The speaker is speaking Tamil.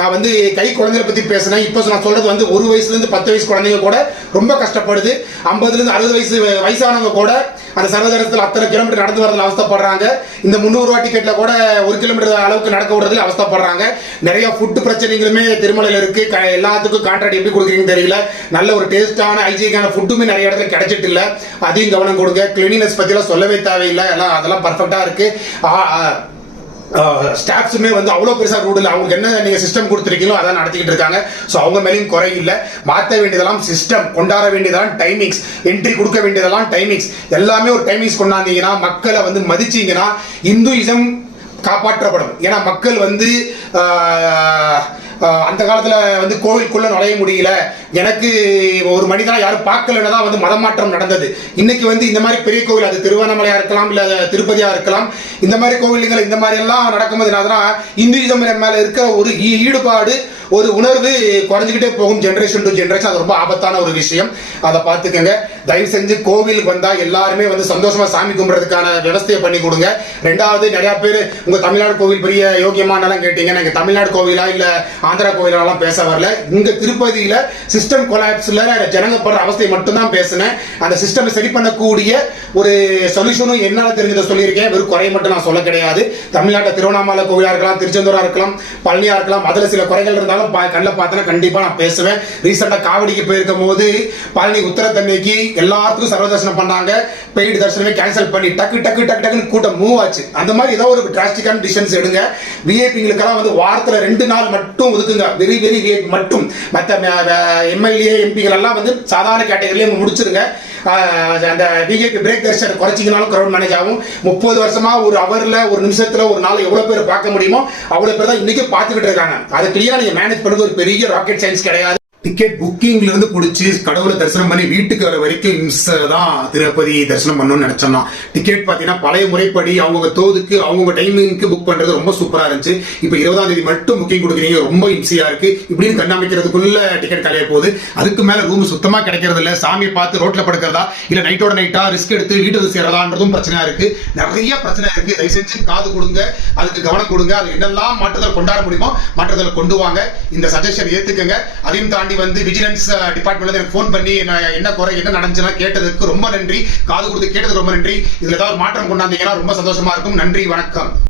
நான் வந்து கை குழந்தைகளை பத்தி பேசினேன். இப்போ நான் சொல்றது வந்து 1 வயசுல இருந்து 10 வயசு குழந்தைங்க கூட ரொம்ப கஷ்டப்படுது. 50ல இருந்து 60 வயசானவங்க கூட அந்த சர்வதேசத்தில் அத்தனை கிலோமீட்டர் நடந்து வரதுல அவஸ்தப்படுறாங்க. இந்த 300 ரூபா டிக்கெட்ல கூட 1 கிலோமீட்டர் அளவுக்கு நடக்க விடுறதுல அவஸ்தப்படுறாங்க. நிறைய ஃபுட் பிரச்சனைகளுமே திருமலையில இருக்கு. எல்லாத்துக்கும் கான்ட்ராக்ட் எப்படி கொடுக்குறீங்கன்னு தெரியல. நல்ல ஒரு டேஸ்டான ஹைஜீனிக்கான ஃபுட்டுமே நிறைய இடத்துல கிடைச்சிட்டு இல்ல. அதையும் கவனம் கொடுங்க. கிளீனினஸ் பத்திலாம் சொல்லவே தேவையில்லை. எல்லாம் அதெல்லாம் பர்ஃபெக்டா இருக்கு. ஸ்டாஃப்ஸுமே வந்து அவ்வளோ பெருசாக ரூட் இல்லை. அவங்களுக்கு என்ன நீங்கள் சிஸ்டம் கொடுத்துருக்கீங்களோ அதான் நடத்திக்கிட்டு இருக்காங்க. ஸோ அவங்க மேலேயும் குறை இல்லை. மாற்ற வேண்டியதெல்லாம் சிஸ்டம், கொண்டாட வேண்டியதெல்லாம் டைமிங்ஸ், என்ட்ரி கொடுக்க வேண்டியதெல்லாம் டைமிங்ஸ், எல்லாமே ஒரு டைமிங்ஸ் கொண்டாந்தீங்கன்னா, மக்களை வந்து மதிச்சிங்கன்னா இந்துயிசம் காப்பாற்றப்படும். ஏன்னா மக்கள் வந்து அந்த காலத்துல வந்து கோவிலுக்குள்ள நுழைய முடியல, எனக்கு ஒரு மனிதனா யாரும் பார்க்கலன்னு தான் வந்து மதமாற்றம் நடந்தது. இன்னைக்கு வந்து இந்த மாதிரி பெரிய கோவில், அது திருவண்ணாமலையா இருக்கலாம், இல்ல திருப்பதியா இருக்கலாம், இந்த மாதிரி கோவில்கள் இந்த மாதிரி எல்லாம் நடக்கும்போது என்னதுன்னா இந்துயிசம் மேல இருக்கிற ஒரு ஈடுபாடு, ஒரு உணர்வு குறைஞ்சிக்கிட்டே போகும் ஜெனரேஷன் டு ஜெனரேஷன். அது ரொம்ப ஆபத்தான ஒரு விஷயம். அதை பார்த்துக்கங்க. தயவு செஞ்சு கோவிலுக்கு வந்தா எல்லாருமே வந்து சந்தோஷமா சாமி கும்பிட்றதுக்கான விவசாய பண்ணி கொடுங்க. ரெண்டாவது, நிறைய பேர் உங்க தமிழ்நாடு கோவில் பெரிய யோகியமானலாம் கேட்டீங்க. நாங்க தமிழ்நாடு கோவிலா இல்ல ஆந்திரா கோவிலாம் பேச வரல. இங்க திருப்பதியில சிஸ்டம் கொலாப்ஸ்ல ஜனங்க படுற அவஸ்தையை மட்டும் தான் பேசினேன். அந்த சிஸ்டம் சரி பண்ணக்கூடிய ஒரு சொல்யூஷனும் என்னால தெரிஞ்சதை சொல்லியிருக்கேன். வெறும் குறையை மட்டும் நான் சொல்ல கிடையாது. தமிழ்நாட்டில் திருவண்ணாமலை கோவிலா இருக்கலாம், திருச்செந்தூரா இருக்கலாம், பழனியா இருக்கலாம், அதுல சில குறைகள் இருந்தாலும் கண்ணில் பார்த்தா கண்டிப்பா நான் பேசுவேன். ரீசெண்டா காவடிக்கு போயிருக்கும் போது பழனி உத்தரத்தன்னைக்கு எல்லாத்துக்கும் சர்வதர்சனம் பண்ணாங்க. பெய்டு தர்சனமே கேன்சல் பண்ணி டக்கு டக்கு டக்கு டக்குன்னு கூட்டம் மூவ் ஆச்சு. அந்த மாதிரி ஏதோ ஒரு டிராஸ்டிக்கான டிசிஷன்ஸ் எடுங்க. விஐபிங்களுக்கெல்லாம் வந்து வாரத்தில் 2 நாள் மட்டும் ஒதுக்குங்க. வெரி வெரி விஐபி மட்டும். மற்ற எம்எல்ஏ எம்பிகள் எல்லாம் வந்து சாதாரண கேட்டகரியிலே முடிச்சிருங்க. அந்த பிஜேபி பிரேக் தர்ஷன் குறைச்சிங்கனாலும் கிரௌட் மேனேஜ் ஆகும். 30 வருஷமா ஒரு அவர்ல, ஒரு நிமிஷத்துல, ஒரு நாள் எவ்வளவு பேர் பார்க்க முடியுமோ அவ்வளவு பேர் தான் இன்னைக்கு பார்த்துக்கிட்டு இருக்காங்க. அதை கிளியரா நீங்க மேனேஜ் பண்றது ஒரு பெரிய ராக்கெட் சயின்ஸ் கிடையாது. டிக்கெட் புக்கிங்ல இருந்து பிடிச்சி கடவுளை தரிசனம் பண்ணி வீட்டுக்கு வர வரைக்கும் தான் திருப்பதி தரிசனம் பண்ணணும்னு நினைச்சோம்னா, டிக்கெட் பாத்தீங்கன்னா பழைய முறைப்படி அவங்க தோதுக்கு அவங்க டைமிங்க்கு புக் பண்றது ரொம்ப சூப்பரா இருந்துச்சு. இப்ப 20ஆம் தேதி மட்டும் புக்கிங் கொடுக்குறீங்க, ரொம்ப இம்சியா இருக்கு. இப்படின்னு கண்ணாமிக்கிறதுக்குள்ள டிக்கெட் கலைய போகுது. அதுக்கு மேல ரூம் சுத்தமா கிடைக்கிறது இல்ல. சாமியை பார்த்து ரோட்ல படுக்கிறதா இல்ல நைட்டோட நைட்டா ரிஸ்க் எடுத்து வீட்டுக்கு சேர்றதான்றதும் பிரச்சனையா இருக்கு. நிறைய பிரச்சனை இருக்கு. தயவு செஞ்சு காது கொடுங்க, அதுக்கு கவனம் கொடுங்க. அது என்னெல்லாம் மாற்றுதல் கொண்டாட முடியுமோ மாற்றுதல் கொண்டு வாங்க. இந்த சஜஷன் ஏத்துக்கங்க. அதையும் தாண்டி வந்து விஜிலன்ஸ் டிபார்ட்மெண்ட்ல எனக்கு போன் பண்ணி என்ன குறை என்ன நடந்துச்சுன்னா கேட்டதுக்கு ரொம்ப நன்றி. காது கொடுத்து கேட்டது ரொம்ப நன்றி. இதுல ஏதாவது மாற்றம் கொண்டாந்தீங்கன்னா ரொம்ப சந்தோஷமா இருக்கும். நன்றி, வணக்கம்.